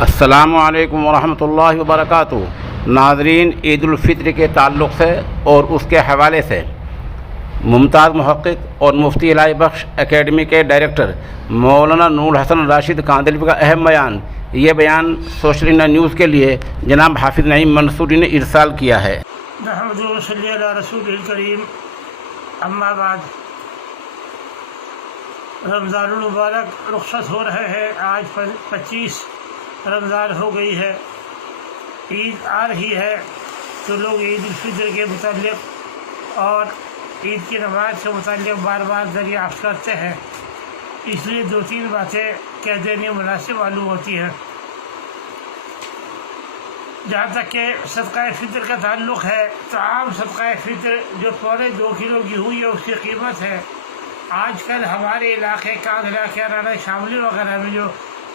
السلام علیکم ورحمۃ اللہ وبرکاتہ۔ ناظرین، عید الفطر کے تعلق سے اور اس کے حوالے سے ممتاز محقق اور مفتی الہی بخش اکیڈمی کے ڈائریکٹر مولانا نور حسن راشد کاندلوی کا اہم بیان۔ یہ بیان سوشل انڈیا نیوز کے لیے جناب حافظ نعیم منصوری نے ارسال کیا ہے۔ نحمدہ و صلی علی رسول الکریم، اما بعد۔ رمضان المبارک رخصت ہو رہے ہیں، آج 25 رمضان ہو گئی ہے، عید آ رہی ہے، تو لوگ عید الفطر کے متعلق اور عید کی نماز سے متعلق بار بار دریافت کرتے ہیں، اس لیے 2-3 باتیں کہہ دینی مناسب معلوم ہوتی ہیں۔ جہاں تک کہ صدقہ فطر کا تعلق ہے تو عام صدقہ فطر جو 2.25 کلو گیہوں ہے اس کی قیمت ہے، آج کل ہمارے علاقے کاندھلا کیرانہ شاملی وغیرہ میں جو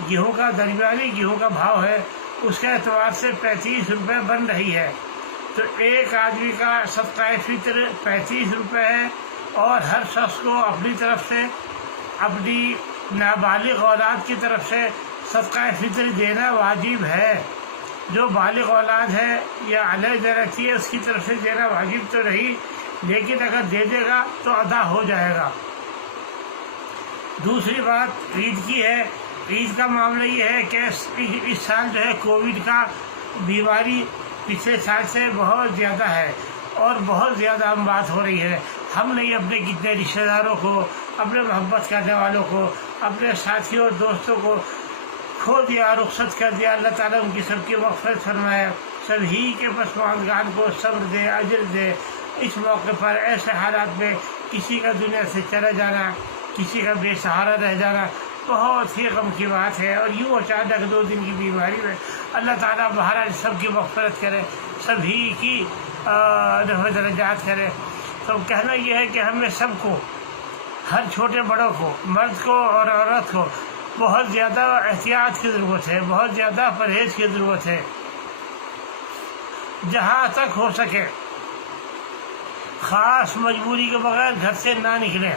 گیہوں کا درمیانی گیہوں کا بھاؤ ہے اس کے اعتبار سے 35 روپے بن رہی ہے، تو ایک آدمی کا صدقہ فطر 35 روپے ہے، اور ہر شخص کو اپنی طرف سے اپنی نابالغ اولاد کی طرف سے صدقہ فطر دینا واجب ہے۔ جو بالغ اولاد ہے یا علیحدہ رہتی ہے اس کی طرف سے دینا واجب تو نہیں، لیکن اگر دے دے گا تو ادا ہو جائے گا۔ دوسری بات عید کی ہے۔ عید کا معاملہ یہ ہے کہ اس سال جو ہے کووڈ کا بیماری پچھلے سال سے بہت زیادہ ہے اور بہت زیادہ اموات ہو رہی ہے۔ ہم نے اپنے کتنے رشتہ داروں کو، اپنے محبت کرنے والوں کو، اپنے ساتھیوں اور دوستوں کو کھو دیا، رخصت کر دیا۔ اللہ تعالیٰ ان کی سب کی مغفرت فرمائے، سبھی کے پسماندگان کو صبر دے، اجر دے۔ اس موقع پر ایسے حالات میں کسی کا دنیا سے چلا جانا، کسی کا بے سہارا رہ جانا بہت ہی غم کی بات ہے، اور یوں اچانک 2 دن کی بیماری میں اللہ تعالیٰ بہرحال سب کی مغفرت کرے، سبھی کی رفع درجات کرے۔ تو کہنا یہ ہے کہ ہمیں سب کو، ہر چھوٹے بڑوں کو، مرد کو اور عورت کو بہت زیادہ احتیاط کی ضرورت ہے، بہت زیادہ پرہیز کی ضرورت ہے۔ جہاں تک ہو سکے خاص مجبوری کے بغیر گھر سے نہ نکلیں،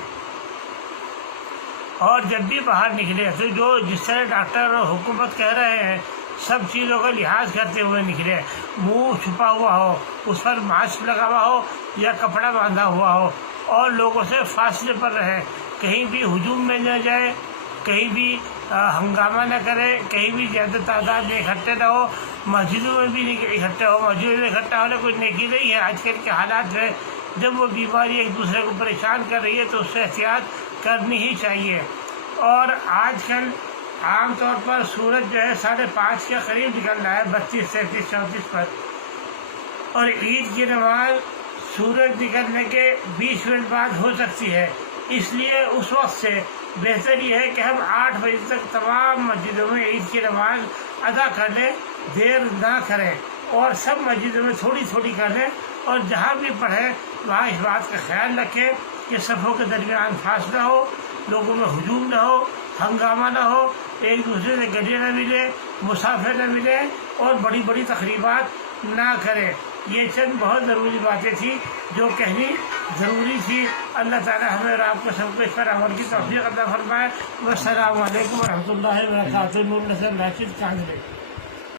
اور جب بھی باہر نکلے تو جس طرح ڈاکٹر اور حکومت کہہ رہے ہیں سب چیزوں کا لحاظ کرتے ہوئے نکلے۔ منہ چھپا ہوا ہو، اس پر ماسک لگا ہوا ہو یا کپڑا باندھا ہوا ہو، اور لوگوں سے فاصلے پر رہے، کہیں بھی ہجوم میں نہ جائے، کہیں بھی ہنگامہ نہ کرے، کہیں بھی زیادہ تعداد میں اکٹھے نہ ہو، مسجدوں میں بھی اکٹھے ہو۔ مسجدوں میں اکٹھا ہونے کوئی نیکی نہیں ہے۔ آج کل کے حالات میں جب وہ بیماری ایک دوسرے کو پریشان کر رہی ہے تو اس سے احتیاط کرنی ہی چاہیے۔ اور آج کل عام طور پر سورج جو ہے 5:30 کے قریب نکل رہا ہے، 32، 33، 34 پر، اور عید کی نماز سورج نکلنے کے 20 منٹ بعد ہو سکتی ہے۔ اس لیے اس وقت سے بہتر یہ ہے کہ ہم 8 بجے تک تمام مسجدوں میں عید کی نماز ادا کر لیں، دیر نہ کریں، اور سب مسجدوں میں تھوڑی تھوڑی کر لیں، اور جہاں بھی پڑھیں وہاں اس بات کا خیال رکھیں کہ صفوں کے درمیان فاصلہ ہو، لوگوں میں ہجوم نہ ہو، ہنگامہ نہ ہو، ایک دوسرے سے گلے نہ ملے، مسافر نہ ملے، اور بڑی بڑی تقریبات نہ کریں۔ یہ چند بہت ضروری باتیں تھیں جو کہنی ضروری تھی۔ اللہ تعالیٰ ہمیں اور آپ کو سب کو اس پر عمل کی توفیق عطا فرمائے۔ والسلام علیکم ورحمۃ اللہ وبرکاتہ۔ نور حسن راشد کاندھلے۔